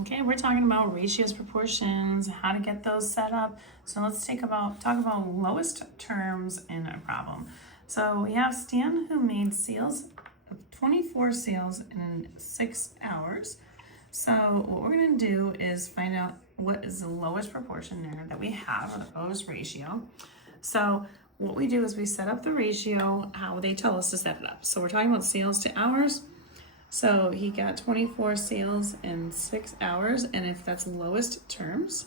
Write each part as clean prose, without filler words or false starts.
Okay, we're talking about ratios, proportions, how to get those set up. So let's talk about lowest terms in a problem. So we have Stan who made 24 sales in 6 hours. So what we're going to do is find out what is the lowest proportion there that we have, or the lowest ratio. So what we do is we set up the ratio how they tell us to set it up. So we're talking about sales to hours. So he got 24 sales in 6 hours, and if that's lowest terms,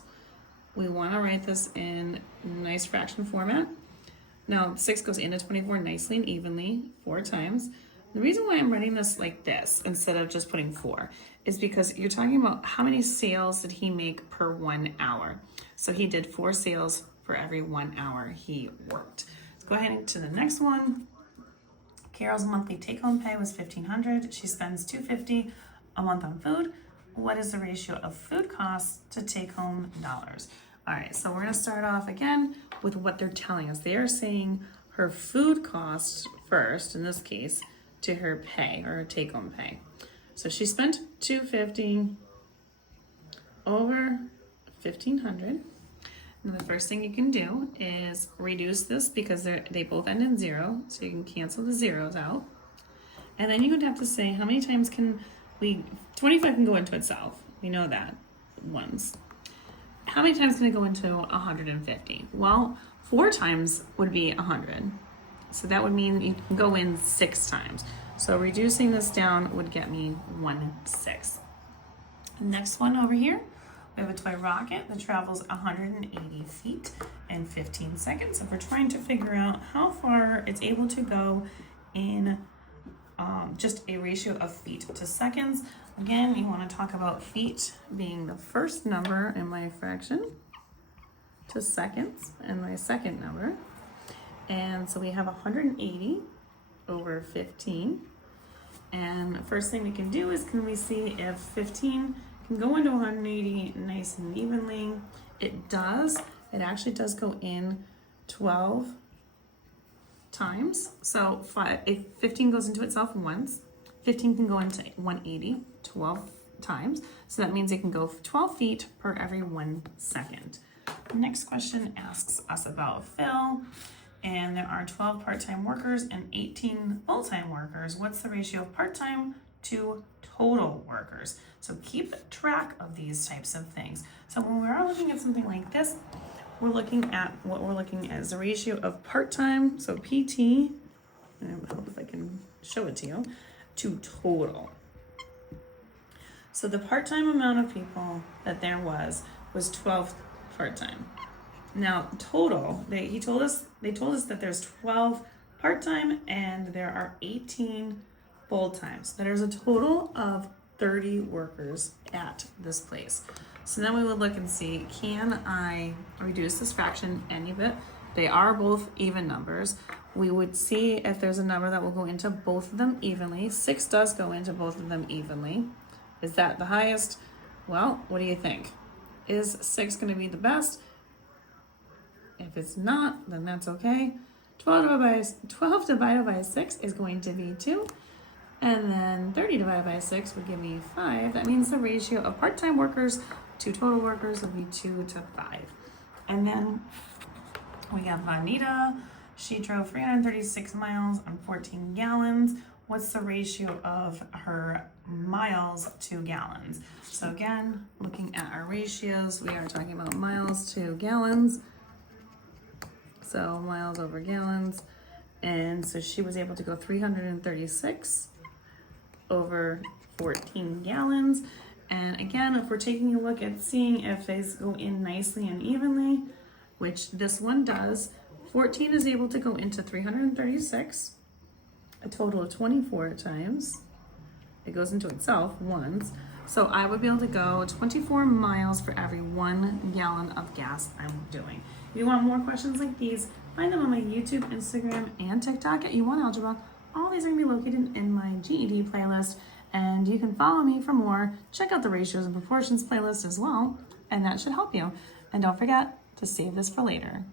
we want to write this in nice fraction format. Now 6 goes into 24 nicely and evenly 4 times. The reason why I'm writing this like this instead of just putting 4 is because you're talking about how many sales did he make per 1 hour. So he did 4 sales for every 1 hour he worked. Let's go ahead to the next one. Carol's monthly take-home pay was $1,500. She spends $250 a month on food. What is the ratio of food costs to take-home dollars? All right, so we're gonna start off again with what they're telling us. They are saying her food costs first, in this case, to her pay, or her take-home pay. So she spent $250 over $1,500. Now the first thing you can do is reduce this because they both end in 0, so you can cancel the zeros out. And then you would have to say how many times can 25 can go into itself. We know that once. How many times can it go into 150? Well, 4 times would be 100. So that would mean you can go in 6 times. So reducing this down would get me 1/6. Next one over here. We have a toy rocket that travels 180 feet in 15 seconds. If we're trying to figure out how far it's able to go in just a ratio of feet to seconds, again, you want to talk about feet being the first number in my fraction to seconds in my second number. And so we have 180 over 15. And the first thing we can do is can we see if 15 can go into 180 nice and evenly. It does. It actually does go in 12 times. So if 15 goes into itself once, 15 can go into 180 12 times. So that means it can go 12 feet per every 1 second. The next question asks us about Phil. And there are 12 part-time workers and 18 full-time workers. What's the ratio of part-time to total workers? So keep track of these types of things. So when we are looking at something like this, we're looking at the ratio of part-time, so PT, and I hope if I can show it to you, to total. So the part-time amount of people that there was 12 part-time. Now total, they told us that there's 12 part-time and there are 18 full-time. So there's a total of 30 workers at this place. So then we would look and see, can I reduce this fraction any bit? They are both even numbers. We would see if there's a number that will go into both of them evenly. 6 does go into both of them evenly. Is that the highest? Well, what do you think? Is 6 going to be the best? If it's not, then that's okay. 12 divided by 6 is going to be 2. And then 30 divided by 6 would give me 5. That means the ratio of part-time workers to total workers would be 2 to 5. And then we have Vanita. She drove 336 miles on 14 gallons. What's the ratio of her miles to gallons? So again, looking at our ratios, we are talking about miles to gallons. So miles over gallons. And so she was able to go 336 over 14 gallons. And again, if we're taking a look at seeing if they go in nicely and evenly, which this one does, 14 is able to go into 336, a total of 24 times. It goes into itself once. So I would be able to go 24 miles for every 1 gallon of gas I'm doing. If you want more questions like these, find them on my YouTube, Instagram, and TikTok at U1Algebra. All these are going to be located in my GED playlist, and you can follow me for more. Check out the ratios and proportions playlist as well, and that should help you. And don't forget to save this for later.